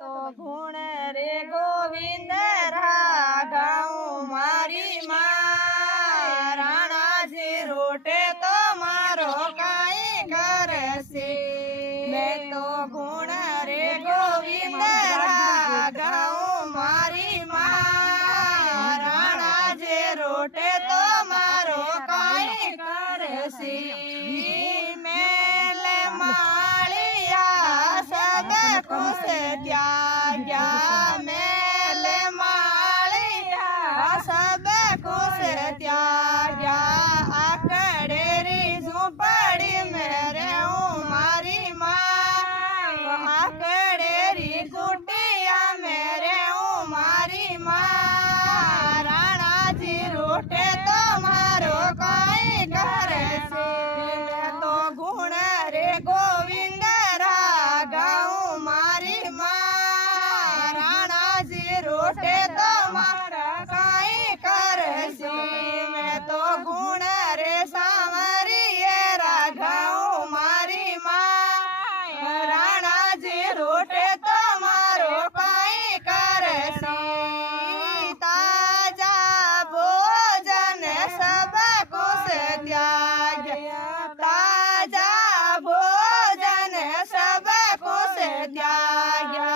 तो गुण रे गोविंद रागाऊं मारी माँ राणाजी रूठे तो मारो काई करसी मैं तो गुण रे गोविंद रागाऊं मारी माँ राणाजी रूठे तो मारो काई करसी मेले मालिया सब कुछ त्याग्या मेले मालिया सब कुछ त्याग्या आकड़ेरी झूपड़ी मेरे मारी माँ आकड़ेरी कुटिया मेरे मारी माँ राणाजी रूठे तो मारो काई करे तो गुण रे गोविंद रागाऊं मारी माँ राणाजी रूठे तो मारा काई करसी मैं तो गुण रे सांवरिये रागाऊं मारी माँ राणाजी रूठे तो मारो काई करसी ताजा भोजन सब कुछ त्याग ताजा भोजन सब कुछ त्याग्या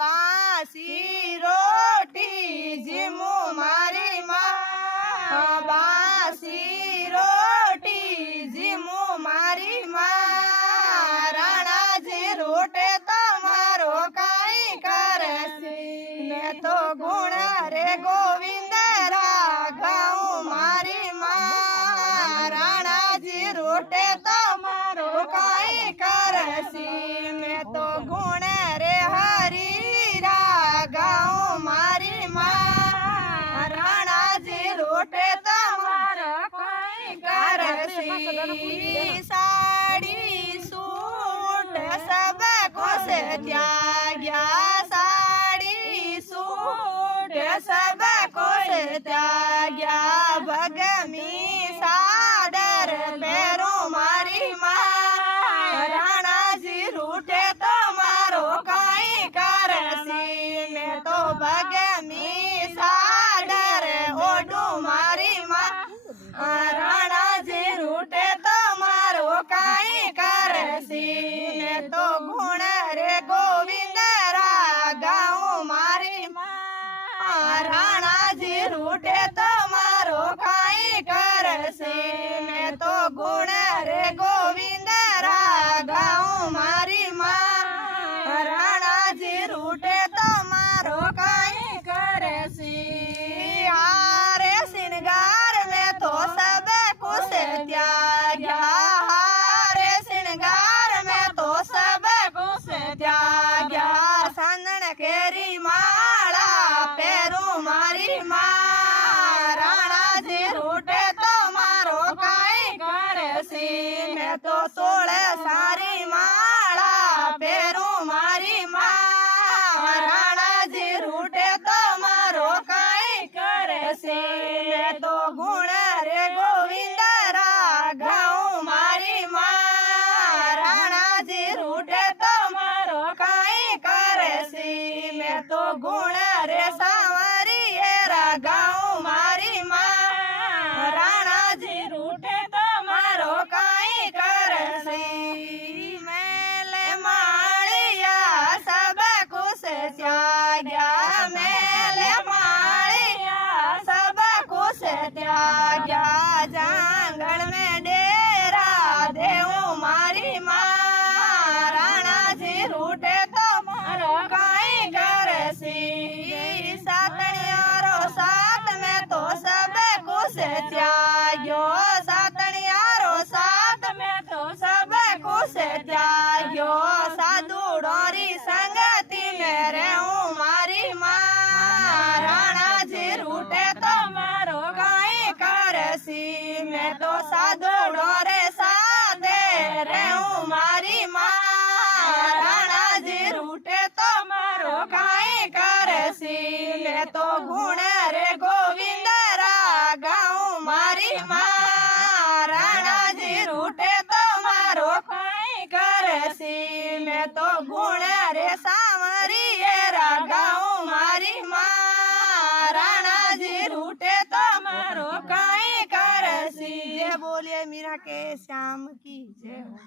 बासी रोटी जिमू मारी माँ बासी रोटी जिमू मारी माँ राणाजी रूठे तो मारो काई करसी मैं तो गुण रे गोविंद रागाऊं मारी माँ राणाजी रूठे तो मारो काई करसी मैं तो गुण रे हरी रागाऊं मारी माँ राणाजी रूठे तो मारो काई करसी साड़ी सूट सब कुछ त्याग्या साड़ी सूट सब कुछ त्याग्या भगमी सादर पैरों मारी माँ राणाजी रूठे तो मारो काई करसी मैं तो भगमी सादर ओडू मारी माँ राणाजी रूठे तो मारो काई करसी मैं तो गुण रे गोविंद रागाऊं मारी माँ राणाजी रूठे तो मारो काई करसी मैं तो गुण रे गोविंद रागाऊं मारी माँ राणाजी रूठे तो मारो काई करसी हारे श्रृंगार में तो सब कुछ त्याग्या हारे श्रृंगार में तो सब कुछ त्याग्या संदन केरी माला पैरू मारी माँ राणाजी रूठे तो मारो काई करसी मैं तो 16 सारी माला पैरू मारी माँ राणाजी रूठे तो मारो काई करसी मैं तो गुण रे गोविंद रागाऊं मारी माँ राणाजी रूठे तो मारो काई करसी मैं तो गुण रे सांवरिये रागाऊं मारी माँ राणाजी रूठे तो मारो काई करसी मेले मालिया सब कुछ त्याग्या मेले मालिया सब कुछ त्याग्या जंगल में डेरा देऊ मारी माँ राणाजी रूठे तो मारो काई करसी सातनियारो साथ में तो सब कुछ त्याग्यो सातनियारो साथ में तो सब कुछ त्याग्यो साधु डोरी संगति में रहूं मारी माँ राणाजी रूठे तो मारो काई करसी मैं तो साधु डोरे साधे रहूं मारी माँ राणाजी रूठे तो मारो काई करसी मैं तो गुण रे गोविंद रागाऊं मारी माँ राणाजी रूठे तो मारो काई करसी मैं तो गुण रे सांवरिये बोलिए मीरा के श्याम की जय हो।